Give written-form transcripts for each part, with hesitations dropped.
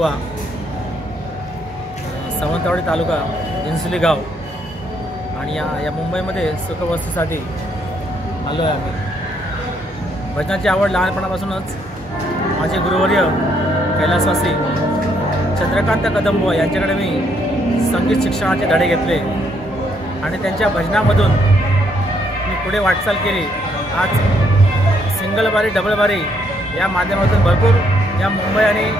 बुवा, सावंतवाडी तालुका, घिंसली गाव आणि या मुंबईमध्ये सुखवस्तीसाठी आलो आहे आम्ही। भजनाची आवड लहानपणापासूनच माझे गुरुवर्य कैलासवासी चंद्रकांत कदम बुवा यांच्याकडे मी संगीत शिक्षणाचे धडे घेतले आणि त्यांच्या भजनामधून मी पुढे वाटचाल केली। आज सिंगल बारी, डबल बारी या माध्यमातून भरपूर या मुंबई आणि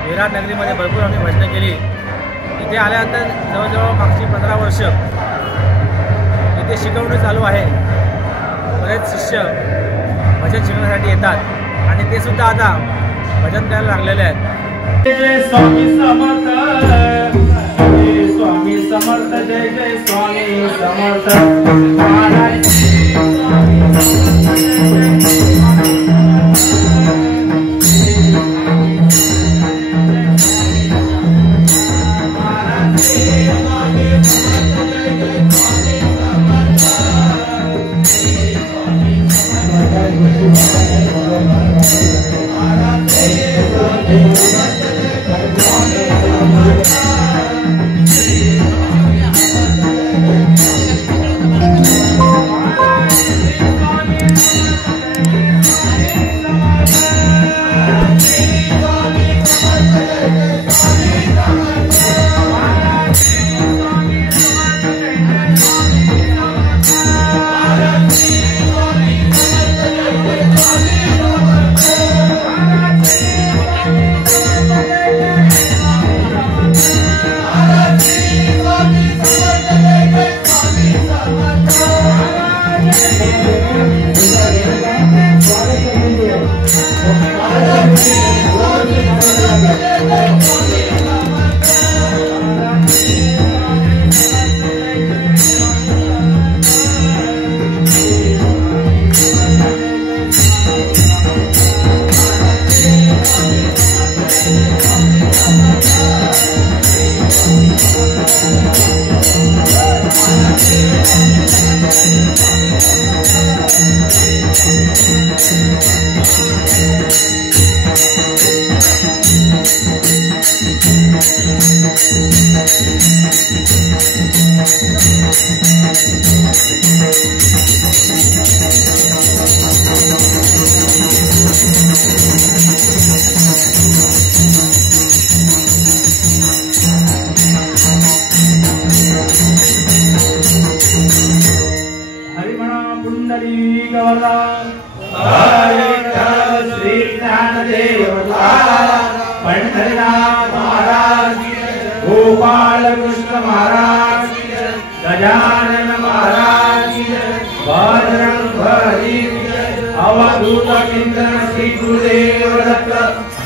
विरार नगरीमध्ये भरपूर आम्ही भजनं केली। इथे आल्यानंतर जवळजवळ मागची 15 वर्ष इथे शिकवणी चालू आहे। बरेच शिष्य भजन शिकण्यासाठी येतात आणि ते सुद्धा आता भजन करायला लागलेले आहेत। जय स्वामी समर्थ, जय स्वामी समर्थ, जय जय स्वामी समर्थ महाराज। पंढरीनाथ महाराज, गोपाल कृष्ण महाराज, गजानन महाराज, बजरंग बली, अवधूत चिंतन श्री गुरुदेव दत्त।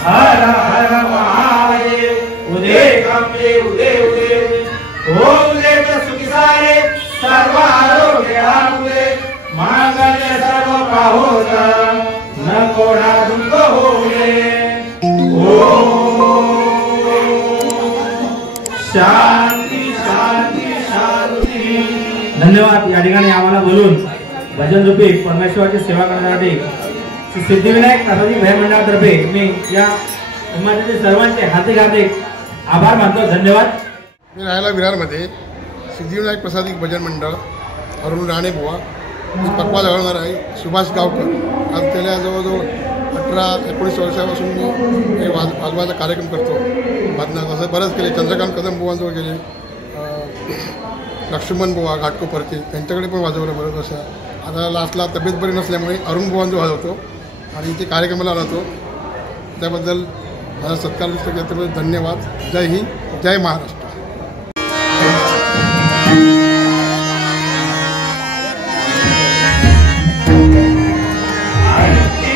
हर हर महादेव। उदे कमले उदे उदे, ओम देव सुखी सारे, सर्व आरोग्य आपुले, मांगल्य सर्व पाहोत, न कोणा दुःख होवे। शांती शांती शांती। धन्यवाद। या ठिकाणी आम्हाला बोलून भजन रूपी परमेश्वराची सेवा करण्यासाठी श्री सिद्धिविनायक प्रसादिक भजन मंडळातर्फे मी या इमारतीतील सर्वांचे हार्दिक आभार मानतो। धन्यवाद। मी राहायला विरारमध्ये सिद्धिविनायक प्रसादिक भजन मंडळ, अरुण राणे बुवा, मी पक्वा जळणार आहे, सुभाष गावकर। आज गेल्या जवळजवळ 18-19 वर्षापासून मी वाजवायचा कार्यक्रम करतो। भजनात असं बरंच केले, चंद्रकांत कदम बुवांजवळ गेले, लक्ष्मण बुवा घाटकोपरचे त्यांच्याकडे पण वाजवलं बरंच वर्ष। आता लास्टला तब्येत बरी नसल्यामुळे अरुण बुवांजवळ वाजवतो आणि इथे कार्यक्रमाला राहतो। त्याबद्दल माझा सत्कार त्याबद्दल धन्यवाद। जय हिंद, जय महाराष्ट्र। आरती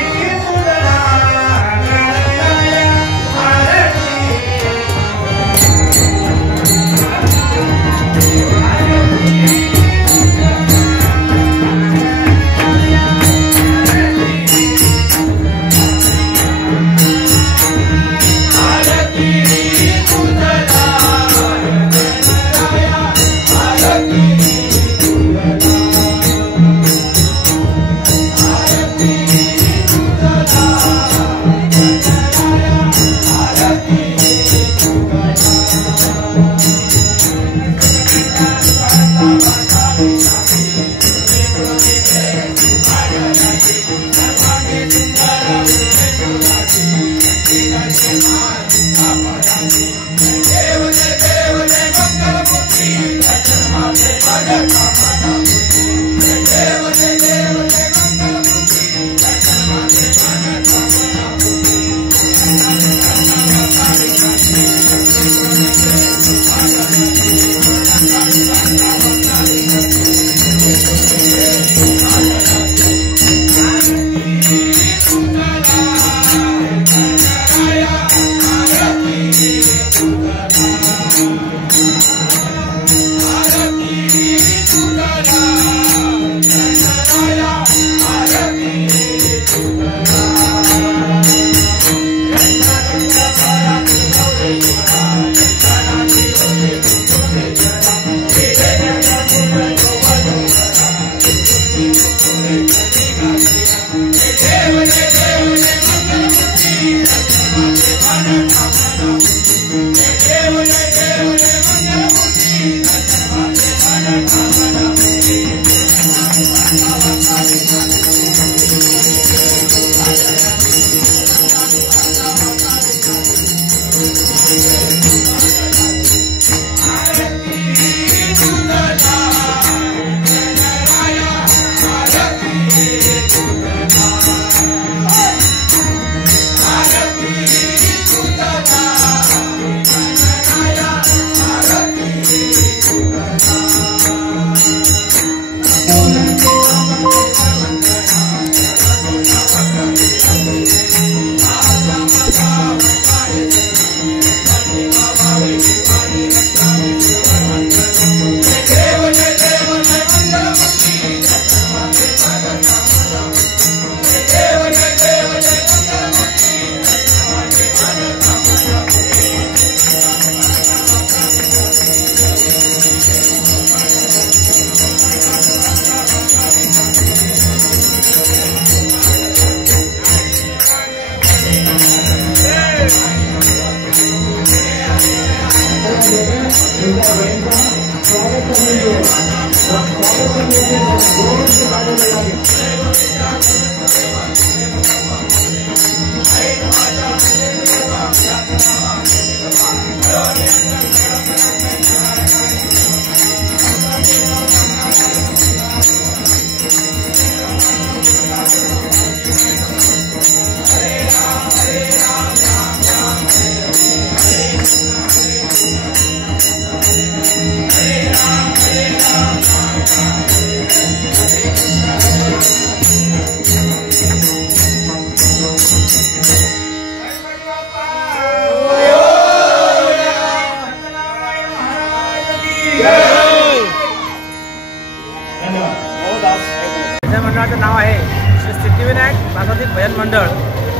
भजन मंडळाचं नाव आहे श्री सिद्धिविनायक प्रासादिक भजन मंडळ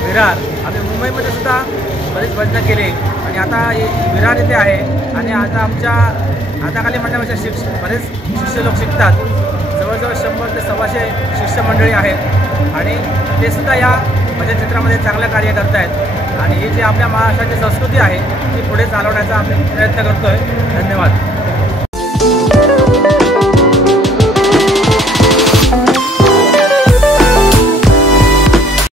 विरार. आम्ही मुंबईमध्ये सुद्धा बरीच भजनं केली आणि आता विरार येथे आहे आणि आता आमच्या हाताखाली मंडळाचे बरेच शिष्य लोक शिकतात. जवळजवळ 100 ते 125 शिष्यमंडळी आहेत आणि ते सुद्धा या भजन क्षेत्रामध्ये चांगलं कार्य करत आहेत आणि ही जी आपल्या महाराष्ट्राची संस्कृती आहे ती पुढे चालवण्याचा आम्ही प्रयत्न करतो आहे. धन्यवाद.